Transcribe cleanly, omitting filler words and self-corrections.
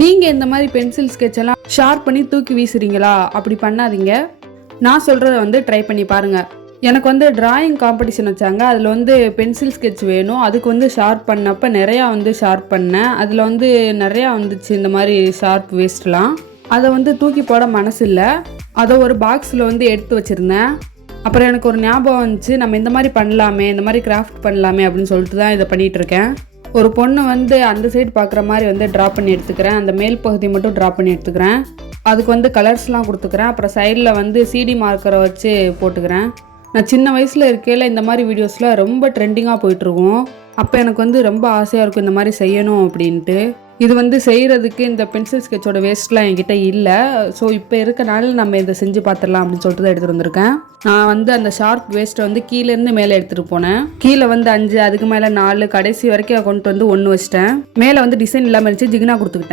நீங்கள் இந்த மாதிரி பென்சில் ஸ்கெட்செல்லாம் ஷார்ப் பண்ணி தூக்கி வீசுறீங்களா? அப்படி பண்ணாதீங்க. நான் சொல்கிறத வந்து ட்ரை பண்ணி பாருங்கள். எனக்கு வந்து டிராயிங் காம்படிஷன் வச்சாங்க. அதில் வந்து பென்சில் ஸ்கெட்ச் வேணும். அதுக்கு வந்து ஷார்ப் பண்ணப்போ நிறையா வந்து ஷார்ப் பண்ணேன். அதில் வந்து நிறையா வந்துச்சு இந்த மாதிரி ஷார்ப் வேஸ்ட்லாம். அதை வந்து தூக்கி போட மனசு இல்லை. அதை ஒரு பாக்ஸில் வந்து எடுத்து வச்சுருந்தேன். அப்புறம் எனக்கு ஒரு ஞாபகம் வந்துச்சு, நம்ம இந்த மாதிரி பண்ணலாமே, இந்த மாதிரி கிராஃப்ட் பண்ணலாமே அப்படின்னு சொல்லிட்டு தான் இதை பண்ணிகிட்ருக்கேன். ஒரு பொண்ணு வந்து அந்த சைடு பார்க்குற மாதிரி வந்து ட்ரா பண்ணி எடுத்துக்கிறேன். அந்த மேல் பகுதி மட்டும் ட்ரா பண்ணி எடுத்துக்கிறேன். அதுக்கு வந்து கலர்ஸ்லாம் கொடுத்துக்கிறேன். அப்புறம் சைடில் வந்து சிடி மார்க்கரை வச்சு போட்டுக்கிறேன். நான் சின்ன வயசில் இருக்கையில் இந்த மாதிரி வீடியோஸ்லாம் ரொம்ப ட்ரெண்டிங்காக போயிட்டுருக்கும். அப்போ எனக்கு வந்து ரொம்ப ஆசையாக இருக்கும் இந்த மாதிரி செய்யணும் அப்படின்ட்டு. இது வந்து செய்கிறதுக்கு இந்த பென்சில் ஸ்கெட்சோட வேஸ்ட்லாம் என்கிட்ட இல்லை. ஸோ இப்போ இருக்கனால நம்ம இதை செஞ்சு பார்த்துடலாம் அப்படின்னு சொல்லிட்டு தான் எடுத்துகிட்டு வந்திருக்கேன். நான் வந்து அந்த ஷார்ப் வேஸ்ட்டை வந்து கீழேருந்து மேலே எடுத்துகிட்டு போனேன். கீழே வந்து 5, அதுக்கு மேலே 4, கடைசி வரைக்கும் கொண்டு வந்து 1 வச்சிட்டேன். மேலே வந்து டிசைன் இல்லாமல் இருந்துச்சு, ஜிகினா கொடுத்துக்கிட்டேன்.